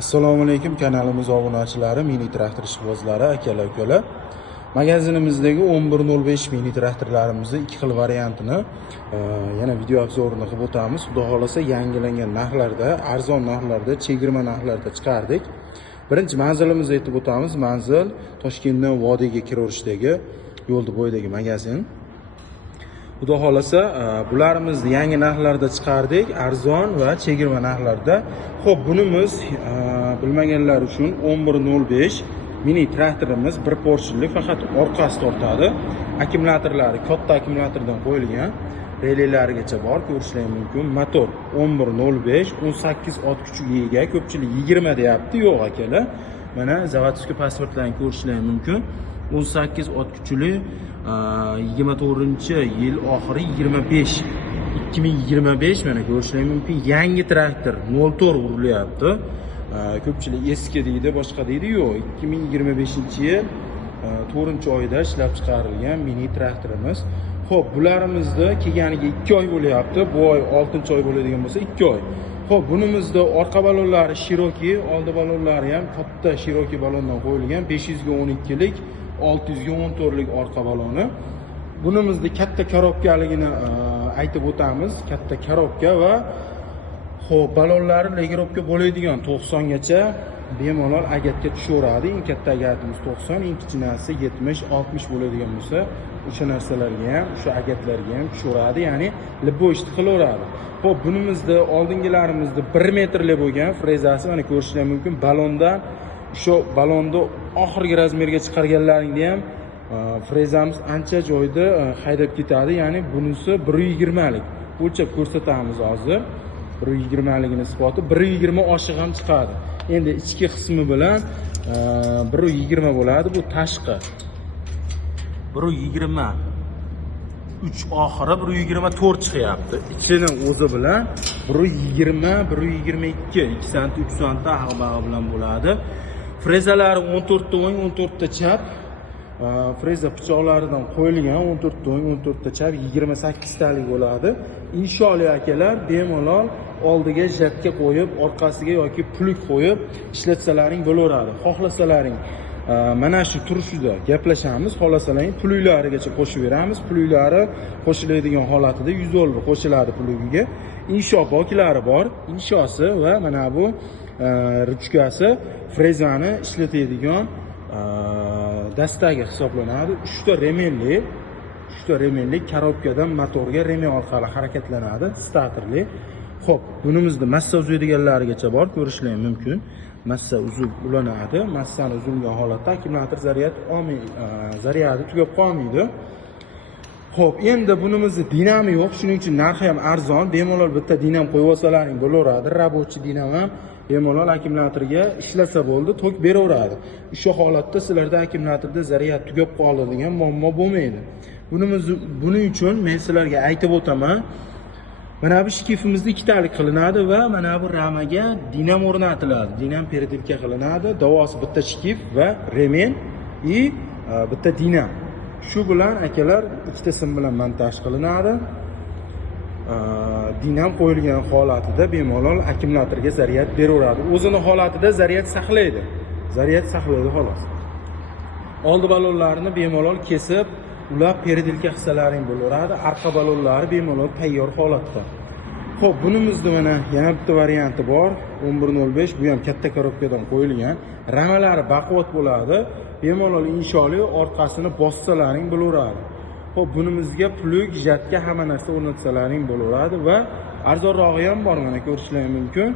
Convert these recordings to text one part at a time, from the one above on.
Assalomu alaykum kanalimiz obunachilari, mini traktor ishqibozlari, akalar, ukalar. Magazinimizdagi 1105 mini traktorlarimizni ikki xil variantini yana video obzorini qilib o'tamiz. Xudo xolasa yangilangan narxlarda, arzon narxlarda, chegirma narxlarda chiqardik. Birinchi manzilimizni aytib o'tamiz. Manzil Toshkentdan Vodiyga kiraverishdagi yo'lda bo'yidagi magazin. Xudo xolasa bularimizni yangi narxlarda chiqardik, arzon va chegirma narxlarda. Xo'p, bunimiz bilmaganlar uchun 1105 mini traktorimiz bir porsiyalik, faqat orqasi tortadi. Akkumulyatorlari katta akkumulyatordan qo'yilgan, relelarigacha bor, ko'rishingiz mumkin. Motor 1105, 18 ot kuchiga ega. Ko'pchilik 20 deyapti, yo'q akalar. Mana zavodskiy pasportlarni ko'rishingiz mumkin. 18 ot kuchli, 24-yil oxiri 25, 2025 mana ko'rishingiz mumkin. Yangi traktor 04 urilyapti. Ko'pchilik eski deydi, boshqa deydi, yo'q. 2025-yil 4-oyda ishlab chiqarilgan mini traktorimiz. Xo'p, bularimizni kelganiga 2 oy bo'lyapti. Bu oy 6-oy bo'ladigan bo'lsa 2 oy. Xo'p, bunimizda orqa balonlari Cherokee, oldi balonlari ham katta Cherokee balondan qo'yilgan, 512 lik 614 lik orqa baloni. Bunimizda katta korobkaligini aytib o'tamiz. Katta korobka va xo'p, balonlari legirovka bo'ladigan 90 gacha bemalol agatga tushaveradi. Eng katta agatimiz 90, eng kichkinasi 70, 60 bo'ladigan bo'lsa, o'sha narsalarga ham, o'sha agatlarga ham tushaveradi, ya'ni liboishni qilaveradi. Xo'p, bunimizda oldingilarimizda 1 metrli bo'lgan frezasi, mana ko'rishingiz mumkin. Balondan shu balonni oxirgi razmerga chiqarganlaringda ham frezamiz ancha joyda haydab ketadi, ya'ni bunisi 120 lik. O'lchab ko'rsatamiz hozir. 120 ligini isboti, 120 oshiq ham chiqadi. Endi ichki qismi bilan 120 bo'ladi, bu tashqi. 120 3 oxiri 124 chiqyapti. Ichining o'zi bilan 120, 122, 2 sant, 3 sant ag'bag'i bilan bo'ladi. Frezalari 14 ta o'ng, 14 ta chap. Freza pichoqlaridan qo'yilgan 14 ta o'ng, 14 ta chap, 28 talik bo'ladi. Inshaalloh akalar, bemalol oldiga jatka qo'yib, orqasiga yoki puluk qo'yib ishlatsalaring bo'laveradi. Xohlasalaring mana shu turishida gaplashamiz, xohlasalaring puluklarigacha qo'shib beramiz. Puluklari qo'shiladigan holatida 100 dollar qo'shiladi pulugiga. Insho boklari bor, inshosi va mana bu ruchkasi frezani ishlatadigan dastagi hisoblanadi. 3 ta remenli korobkadan motorga remen orqali harakatlanadi, starterli. Xo'p, bunimizda massa uzaydiganlarigacha bor, ko'rishingiz mumkin. Massa uzib ulanadi. Massani uzilgan holatda akkumulyator zaryadi tugab qolmaydi. Xo'p, endi bunimizda dinamo yo'q, shuning uchun narxi ham arzon. Bemalol bitta dinam qo'yib olsalaring bo'laveradi. Rabochiy dinam ham bemalol akkumulyatorga ishlasa bo'ldi, tok beraveradi. O'sha holatda sizlarda akkumulyatorda zaryad tugab qoldi degan muammo bo'lmaydi. Buning uchun men sizlarga aytib o'taman. Mana bu shkifimizda ikkitalik qilinadi va mana bu ramaga dinam o'rnatiladi. Dinam peredilka qilinadi. Davosi bitta shkif va remen и bitta dinam. Shu bilan akalar ikkita sim bilan montaj qilinadi. Dinam qo'yilgan holatida bemalol akkumulyatorga zaryad beraveradi. O'zini holatida zaryad saqlaydi. Xolos. Oldi balonlarini bemalol kesib, ular peredilka hissalaring bo'laveradi. Arqa balonlari bemalol tayyor holatda. Xo'p, bunimizda mana yana bitta varianti bor. 1105, bu ham katta korobkadan qo'yilgan. Ramalari baquvvat bo'ladi. Bemalol inshaalloh orqasini bossalaring bo'laveradi. Xo'p, bunimizga puluk, jatka hamma narsa o'rnatsalaring bo'laveradi va arzonrog'i ham bor, mana ko'rishingiz mumkin.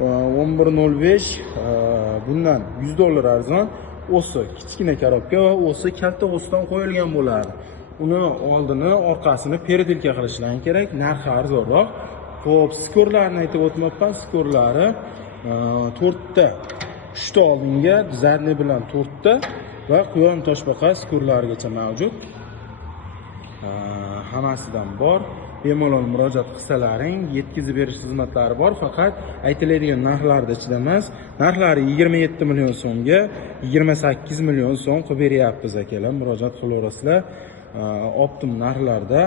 1105 bundan 100 dollar arzon. O'si kichkina korobka va o'si katta o'sdan qo'yilgan bo'ladi. Uni oldini, orqasini peredilka qilishlaring kerak, narxi arzonroq. Xo'p, skorlarni aytib o'tmoqman. Skorlari 4 ta. 3 ta oldinga zarni bilan 4 ta va quyon toshbaqa skorlarigacha mavjud. Hammasidan bor. Bemalol murojaat qilsalaring, yetkazib berish xizmatlari bor, faqat aytiladigan narxlarda ichida emas. Narxlari 27 million so'mga 28 million so'm qilib beryapmiz akalar. Murojaat qilaverasizlar. Optim narxlarda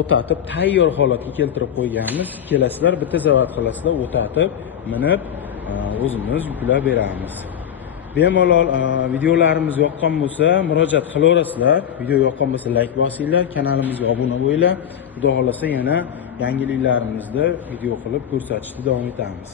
o'tatib, tayyor holatga keltirib qo'yganmiz. Kelasizlar, bitta zavod qilasizlar, o'tatib, minib o'zimiz yuklab beramiz. Bemalol videolarimiz yoqqan bo'lsa murojaat qilaverasizlar. Video yoqqan bo'lsa like bosinglar, kanalimizga obuna bo'linglar. Xudo xolasa yana yangiliklarimizda video qilib ko'rsatishda davom etamiz.